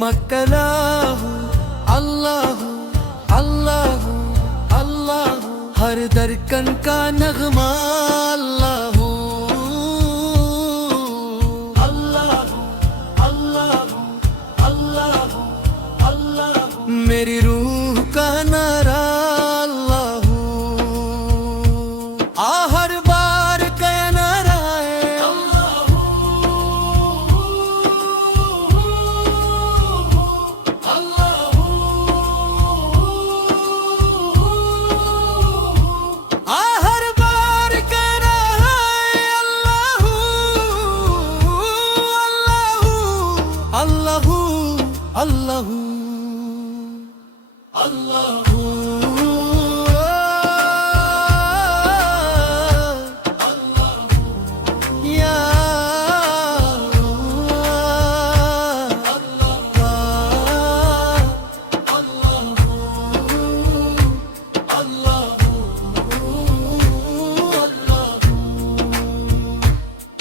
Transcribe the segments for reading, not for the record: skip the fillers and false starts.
مکلاہو اللہ اللہ اللہ، ہر درکن کا نغمہ اللہ اللہ اللہ اللہ اللہ، میری روح کا نعرہ اللہ ہر بار کا نعرہ ہے اللہ اللہ یا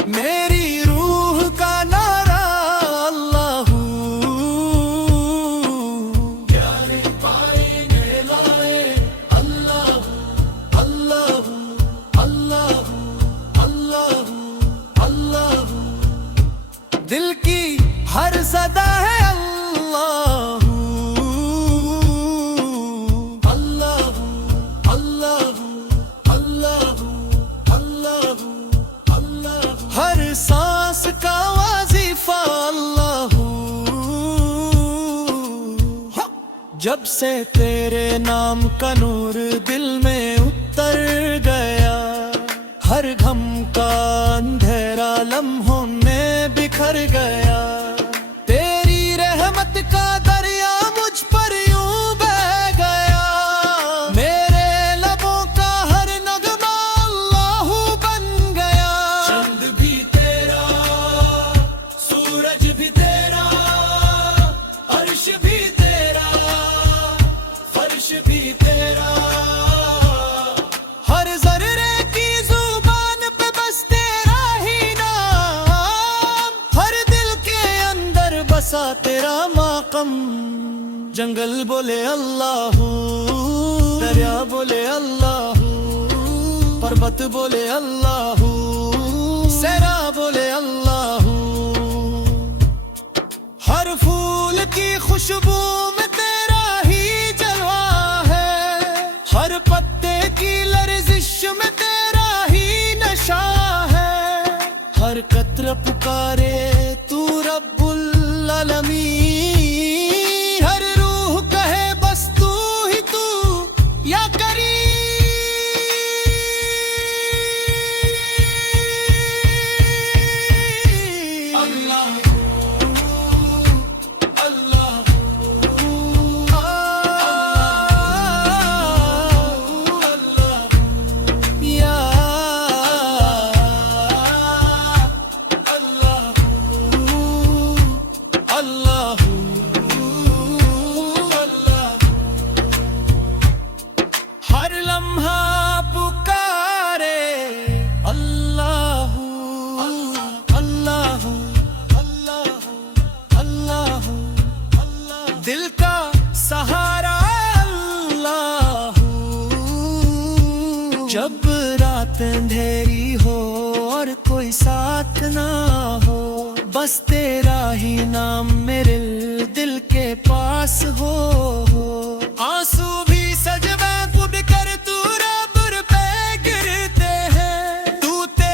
میری روح کا نعرہ اللہ دل کی ہر صدا ہے اللہ اللہ اللہ اللہ اللہ اللہ، ہر سانس کا وظیفہ اللہ جب سے تیرے نام کا نور دل میں اتر گیا، ہر غم کا اندھیرا لمحوں میں بکھر گیا، تیری رحمت کا دریا مجھ پر یوں بہہ گیا، میرے لبوں کا ہر نغمہ اللہ بن گیا، چاند بھی تیرا سورج بھی تیرا عرش بھی تیرا فرش بھی تیرا، ہر ذرے کی زبان پہ بس تیرا ہی نام، ہر دل کے اندر بسا تیرا مقام، جنگل بولے اللہ دریا بولے اللہ پربت بولے اللہ صحرا بولے اللہ، ہر پھول کی خوشبو میں تیرا ہی جلوہ ہے، ہر پتے کی لرزش میں تیرا ہی نشہ ہے، ہر قطرہ پکارے تو رب العالمین، ہر روح کہے بس تو ہی تو یا کریم اللہ اللہ یا اللہ اللہ اللہ، ہر لمحہ پکارے اللہ اللہ اللہ اللہ اللہ، دل کا سہارا اللہ جب رات اندھیری ہو اور کوئی ساتھ نہ ہو، بس تیرا ہی نام میرے دل کے پاس ہو، آنسو بھی سجدہ خود کر تو رب پہ گرتے ہیں، ٹوٹے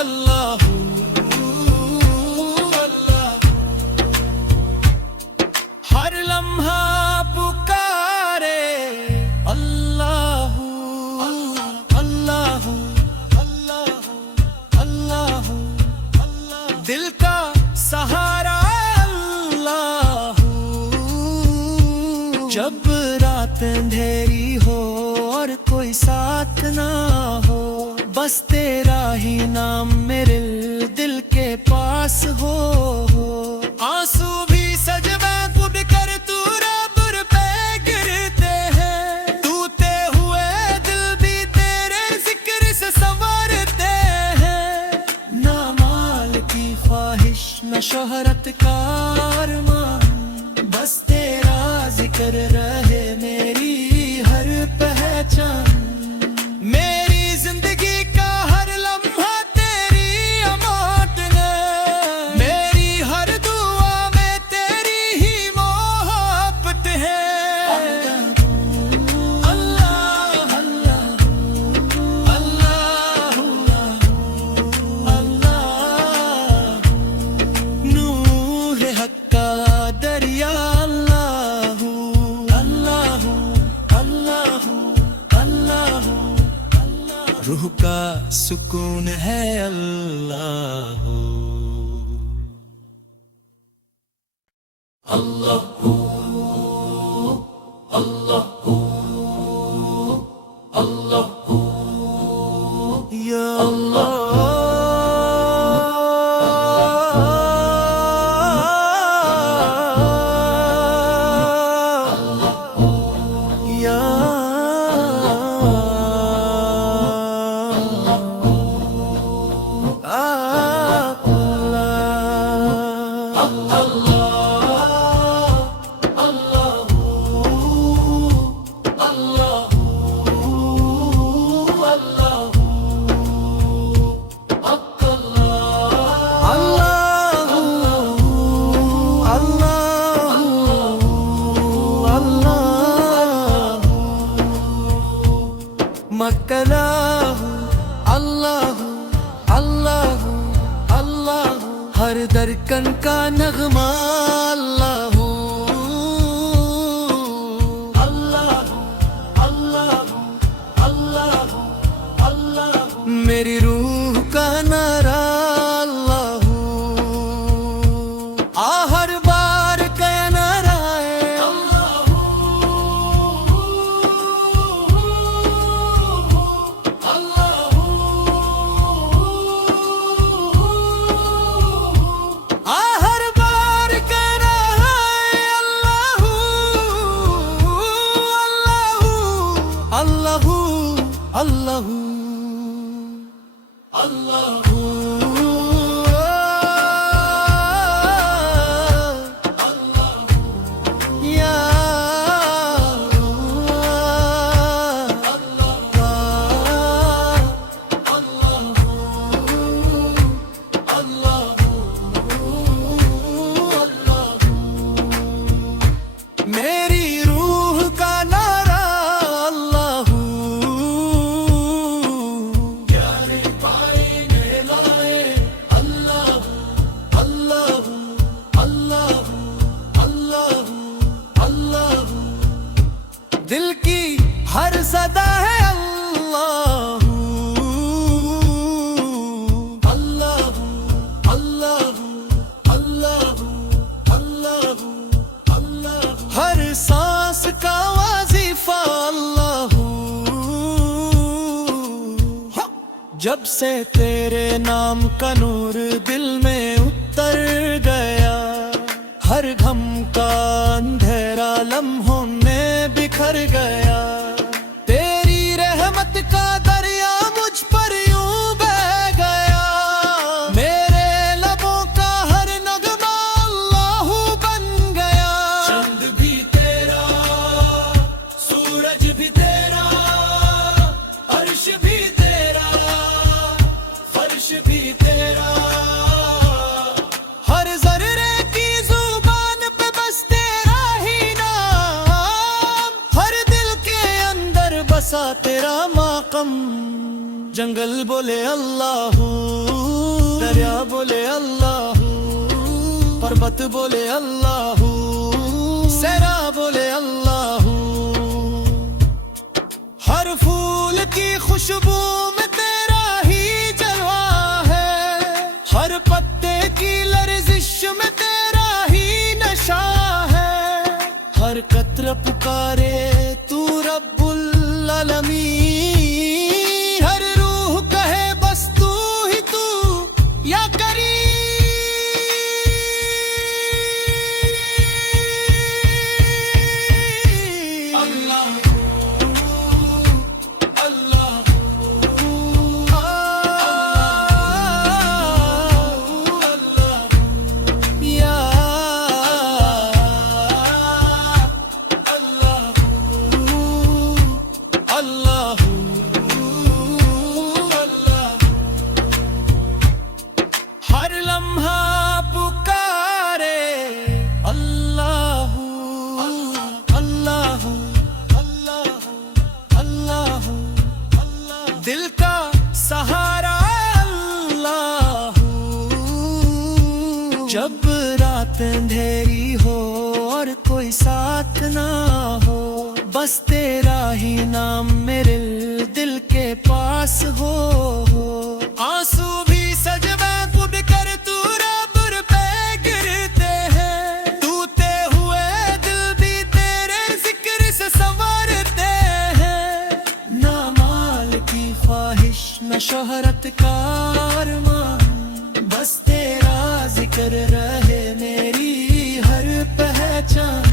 Allah جب رات اندھیری ہو اور کوئی ساتھ نہ ہو، بس تیرا ہی نام میرے دل کے پاس ہو۔ آنسو بھی سجدہ کھد کر تو رابر پہ گرتے ہیں، ٹوٹے ہوئے دل بھی تیرے ذکر سے سنورتے ہیں۔ نہ مال کی خواہش نہ شہرت کا ارمان، بس تیرا ذکر رہے میری ہر پہچان۔ میری زندگی کا ہر لمحہ تیری امانت ہے، میری ہر دعا میں تیری ہی محبت ہے۔ اللہ اللہ اللہ اللہ، نور حق کا دریا، اللہ اللہ اللہ اللہ، روح کا سکون ہے اللہ۔ اللہ اللہ اللہ یا اللہ یا مکلہ اللہ اللہ اللہ، ہر درکن کا نغمہ اللہ اللہ اللہ اللہ اللہ، میری روح کا نعرہ اللہ، ہر بار کا نعرہ ہے اللہ اللہ، ہر بار کا نعرہ ہے اللہ اللہ اللہ اللہ اللہ یا میری روح کا نعرہ اللہ، پیارے پائے میں لائے اللہ اللہ اللہ اللہ اللہ، دل کی ہر صدا ہے اللہ اللہ اللہ اللہ اللہ اللہ، ہر سانس کا وظیفہ اللہ۔ جب سے تیرے نام کا نور دل میں اتر گیا، ہر غم کا اندھیرا لمحوں میں بکھر گیا، تیری رحمت کا دریا مجھ پر یوں بہہ گیا، میرے لبوں کا ہر نغمہ اللہ بن گیا۔ چند بھی تیرا، سورج بھی تیرا، عرش بھی تیرا، فرش بھی تیرا، ہر ذرے کی زبان پہ بس تیرا ہی نام، ہر دل کے اندر بسا تیرا مقام۔ جنگل بولے اللہ، دریا بولے اللہ، پربت بولے اللہ، صحرا بولے اللہ، ہر پھول کی خوشبو میں تیرا ہی جلوہ ہے، ہر پتے کی لرزش میں تیرا ہی نشہ ہے، ہر قطرہ پکارے تو رب العالمین، ہر روح کہے بس تو ہی تو یا کریم۔ اللہ ہر لمحہ پکارے اللہ اللہ اللہ اللہ اللہ، دل کا سہارا اللہ، جب رات اندھیری ہو اور کوئی ساتھ نہ ہو، بس تیرا ہی نام میرے دل کے پاس ہو، آنسو بھی سجدہ کھد کر تو رب پہ گرتے ہیں، ٹوٹے ہوئے دل بھی تیرے ذکر سے سنورتے ہیں، نہ مال کی خواہش نہ شہرت کا ارمان، بس تیرا ذکر رہے میری ہر پہچان،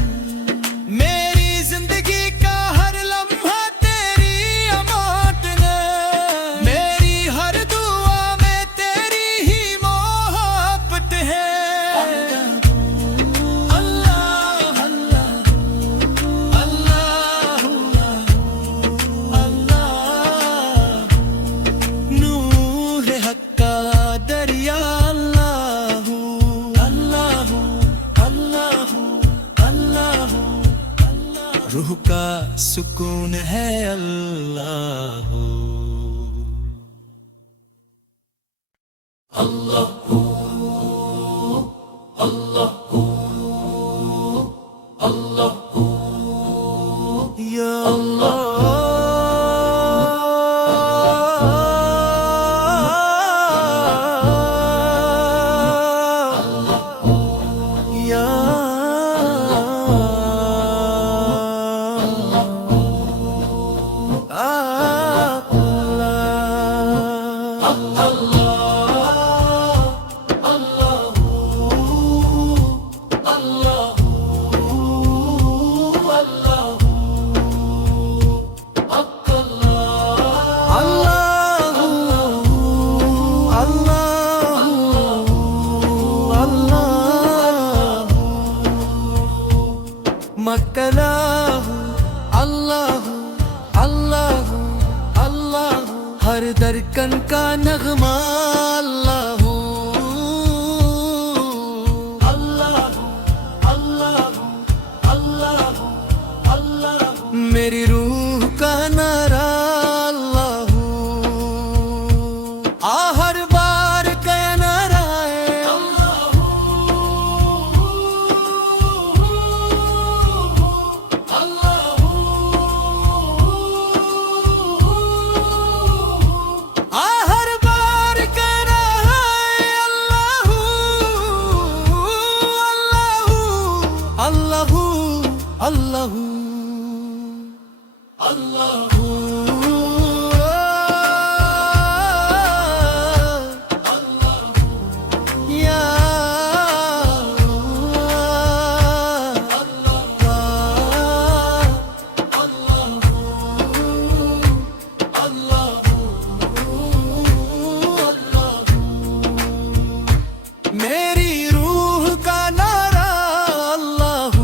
میری زندگی کا ہر لمحہ تیری امانت ہے، میری ہر دعا میں تیری ہی محبت ہے۔ اللہ اللہ اللہ اللہ، نور حق کا دریا اللہ اللہ اللہ اللہ، روح کا سکون ہے اللہ اللہ اللہ اللہ یا اللہ یا مکلا اللہ اللہ اللہ، ہر درکن کا نغمہ اللہ اللہ اللہ اللہ اللہ، میری روح کا نعرہ اللہ، ہر بار کا نعرہ ہے اللہ اللہ یا میری روح کا نعرہ اللہ،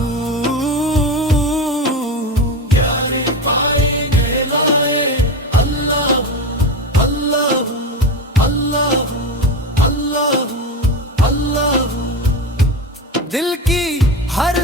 دل کی ہر